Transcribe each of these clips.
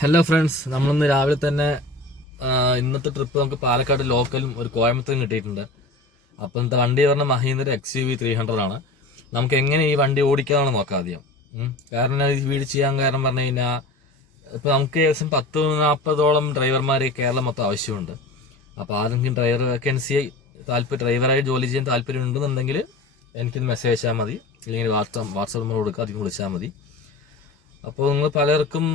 Hello friends നമ്മളിന്ന് രാവിലെ തന്നെ ഇന്നത്തെ ട്രിപ്പ് നമുക്ക് പാലക്കാട് ലോക്കലും ഒരു കോയമ്പത്തൂരും കിട്ടിയിട്ടുണ്ട്. അപ്പം ഇന്നത്തെ വണ്ടി പറഞ്ഞ Mahindra X U V three hundred ആണ്. നമുക്ക് എങ്ങനെ ഈ വണ്ടി ഓടിക്കാമെന്ന് നോക്കാം ആദ്യം. കാരണം ഈ വീട് ചെയ്യാൻ കാരണം പറഞ്ഞു കഴിഞ്ഞാൽ ഇപ്പം നമുക്ക് ഏകദേശം പത്ത് നാൽപ്പതോളം ഡ്രൈവർമാർ കേരളം മൊത്തം ആവശ്യമുണ്ട്. അപ്പോൾ ആരെങ്കിലും ഡ്രൈവർ വേക്കൻസി താല്പര്യം ഡ്രൈവറായി ജോലി ചെയ്യാൻ താല്പര്യം ഉണ്ടെന്നുണ്ടെങ്കിൽ എനിക്കൊന്ന് മെസ്സേജ് അയച്ചാൽ മതി. അല്ലെങ്കിൽ വാട്സാപ്പ് വാട്സാപ്പ് നമ്പർ കൊടുക്കുക അതിന് വിളിച്ചാൽ മതി. അപ്പോൾ നിങ്ങൾ പലർക്കും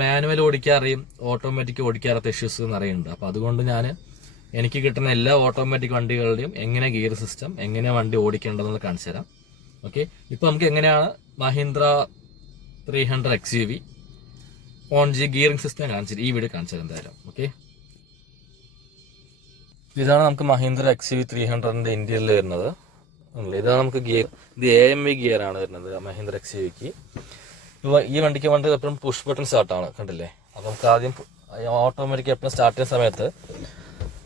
മാനുവൽ ഓടിക്കാൻ അറിയും ഓട്ടോമാറ്റിക് ഓടിക്കാത്ത ഇഷ്യൂസ് എന്ന് അറിയുന്നുണ്ട് അപ്പോൾ അതുകൊണ്ട് ഞാൻ എനിക്ക് കിട്ടുന്ന എല്ലാ ഓട്ടോമാറ്റിക് വണ്ടികളുടെയും എങ്ങനെ ഗിയർ സിസ്റ്റം എങ്ങനെ വണ്ടി ഓടിക്കേണ്ടതെന്ന് കാണിച്ചു തരാം. ഓക്കെ ഇപ്പോൾ നമുക്ക് എങ്ങനെയാണ് Mahindra three hundred X U V on G gearing system കാണിച്ചിട്ട് ഈ വീഡിയോ കാണിച്ചു തരാം എന്തായാലും. ഓക്കെ ഇതാണ് നമുക്ക് Mahindra X U V three ഹൺഡ്രഡിന്റെ ഇന്ത്യയിൽ വരുന്നത്? ഇതാണ് നമുക്ക് ഗിയർ ഇത് എ എം വി ഗിയർ ആണ് വരുന്നത് മഹീന്ദ്ര എക്സ് യു വിക്ക് ഈ വണ്ടിക്ക് വണ്ടി എപ്പോഴും പുഷ് ബട്ടൺ സ്റ്റാർട്ടാണ് കണ്ടില്ലേ? അപ്പോൾ നമുക്ക് ആദ്യം ഓട്ടോമാറ്റിക് എപ്പോഴും സ്റ്റാർട്ട് ചെയ്യുന്ന സമയത്ത്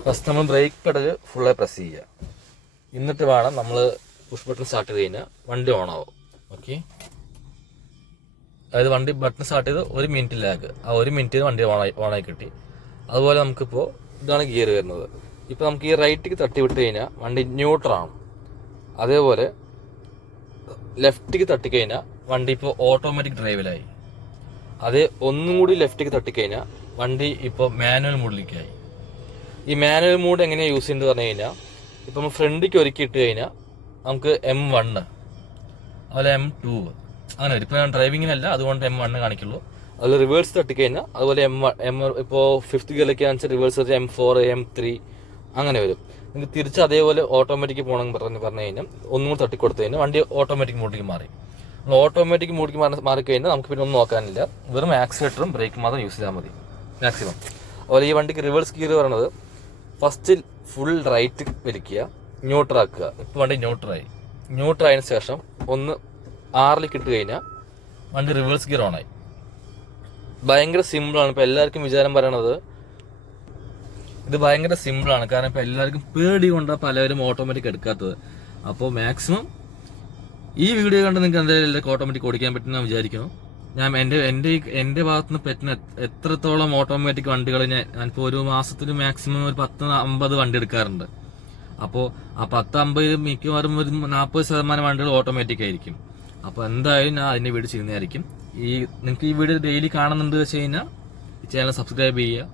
ഫസ്റ്റ് നമ്മൾ ബ്രേക്ക് പെഡൽ ഫുള്ളായി പ്രസ് ചെയ്യുക. എന്നിട്ട് വേണം നമ്മൾ പുഷ് ബട്ടൺ സ്റ്റാർട്ട് ചെയ്ത് കഴിഞ്ഞാൽ വണ്ടി ഓൺ ആവും. ഓക്കെ അതായത് വണ്ടി ബട്ടൺ സ്റ്റാർട്ട് ചെയ്ത് ഒരു മിനിറ്റ് ലാഗ് ആ ഒരു മിനിറ്റ് വണ്ടി ഓണായി ഓണായി കിട്ടി. അതുപോലെ നമുക്കിപ്പോൾ ഇതാണ് ഗിയർ വരുന്നത്. ഇപ്പോൾ നമുക്ക് ഈ റൈറ്റിക്ക് തട്ടി വിട്ട് കഴിഞ്ഞാൽ വണ്ടി ന്യൂട്രാണ് അതേപോലെ ലെഫ്റ്റിക്ക് തട്ടിക്കഴിഞ്ഞാൽ വണ്ടി ഇപ്പോൾ ഓട്ടോമാറ്റിക് ഡ്രൈവിലായി അത് ഒന്നും കൂടി ലെഫ്റ്റിക്ക് തട്ടിക്കഴിഞ്ഞാൽ വണ്ടി ഇപ്പോൾ മാനുവൽ മോഡിലേക്കായി ഈ മാനുവൽ മോഡ് എങ്ങനെയാണ് യൂസ് ചെയ്യുന്നത് പറഞ്ഞു കഴിഞ്ഞാൽ ഇപ്പം നമ്മൾ ഫ്രണ്ടിക്ക് ഒരുക്കി ഇട്ട് കഴിഞ്ഞാൽ നമുക്ക് എം വണ്ണ് അതുപോലെ എം ടു അങ്ങനെ ഇപ്പോൾ ഞാൻ ഡ്രൈവിങ്ങിനല്ല അതുകൊണ്ട് എം വണ്ണ് കാണിക്കുള്ളൂ. അതിൽ റിവേഴ്സ് തട്ടിക്കഴിഞ്ഞാൽ അതുപോലെ എം എം ഇപ്പോൾ ഫിഫ്ത്ത് ഗിയറിലേക്ക് ആണെന്ന് reverse M four M three അങ്ങനെ വരും. നിങ്ങൾക്ക് തിരിച്ച് അതേപോലെ ഓട്ടോമാറ്റിക് പോകണമെന്ന് പറഞ്ഞ് പറഞ്ഞു കഴിഞ്ഞാൽ ഒന്നും കൂടി തട്ടിക്കൊടുത്തു കഴിഞ്ഞാൽ വണ്ടി ഓട്ടോമാറ്റിക് മോഡിലേക്ക് മാറി. ഓട്ടോമാറ്റിക് മോഡിലേക്ക് മാറി കഴിഞ്ഞാൽ നമുക്ക് പിന്നെ ഒന്നും നോക്കാനില്ല. വെറും ആക്സിലേറ്ററും ബ്രേക്കും മാത്രം യൂസ് ചെയ്താൽ മതി. മാക്സിമം അതുപോലെ ഈ വണ്ടിക്ക് റിവേഴ്സ് ഗിയർ പറയുന്നത് ഫസ്റ്റിൽ ഫുൾ റൈറ്റ് വലിക്കുക ന്യൂട്രാക്കുക ഇപ്പോൾ വണ്ടി ന്യൂട്രായി ന്യൂട്രായതിനു ശേഷം ഒന്ന് ആറിലേക്ക് ഇട്ട് കഴിഞ്ഞാൽ വണ്ടി റിവേഴ്സ് ഗിയർ ഓണായി ഭയങ്കര സിമ്പിളാണ് ഇപ്പോൾ എല്ലാവർക്കും വിചാരം പറയണത് ഇത് ഭയങ്കര സിമ്പിളാണ് കാരണം ഇപ്പം എല്ലാവർക്കും പേടി കൊണ്ടാണ് പലരും ഓട്ടോമാറ്റിക് എടുക്കാത്തത്. അപ്പോൾ മാക്സിമം ഈ വീഡിയോ കണ്ട് നിങ്ങൾക്ക് എന്തായാലും ഓട്ടോമാറ്റിക് ഓടിക്കാൻ പറ്റുന്ന വിചാരിക്കുന്നു. ഞാൻ എന്റെ എന്റെ എന്റെ ഭാഗത്തുനിന്ന് പറ്റുന്ന എത്രത്തോളം ഓട്ടോമാറ്റിക് വണ്ടികൾ ഞാൻ ഞാനിപ്പോൾ ഒരു മാസത്തിൽ മാക്സിമം ഒരു പത്ത് അമ്പത് വണ്ടി എടുക്കാറുണ്ട്. അപ്പോൾ ആ പത്ത് അമ്പത് മിക്കവാറും ഒരു നാൽപ്പത് ശതമാനം വണ്ടികൾ ഓട്ടോമാറ്റിക് ആയിരിക്കും. അപ്പോൾ എന്തായാലും ഞാൻ അതിന്റെ വീഡിയോ ചെയ്യുന്നതായിരിക്കും. ഈ നിങ്ങൾക്ക് ഈ വീഡിയോ ഡെയിലി കാണുന്നുണ്ട് വെച്ച് കഴിഞ്ഞാൽ ഈ ചാനൽ സബ്സ്ക്രൈബ് ചെയ്യുക.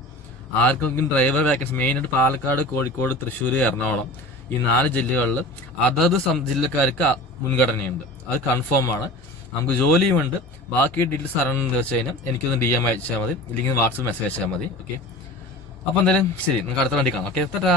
ആർക്കെങ്കിലും ഡ്രൈവർ വേക്കൻസി മെയിനായിട്ട് പാലക്കാട് കോഴിക്കോട് തൃശ്ശൂർ എറണാകുളം ഈ നാല് ജില്ലകളിൽ അതത് ജില്ലക്കാർക്ക് മുൻഗണനയുണ്ട്. അത് കൺഫേം ആണ്. നമുക്ക് ജോലിയും ഉണ്ട് ബാക്കി ഡീറ്റെയിൽസ് അറിയണമെന്ന് വെച്ച് കഴിഞ്ഞാൽ എനിക്കൊന്ന് ഡി എം അയച്ചാൽ മതി. ഇല്ലെങ്കിൽ വാട്സപ്പ് മെസ്സേജ് അയച്ചാൽ മതി. ഓക്കെ അപ്പോൾ എന്തായാലും ശരി. നിങ്ങൾക്ക് അടുത്ത വണ്ടി കാണാം. ഓക്കെ എത്തട്ടാ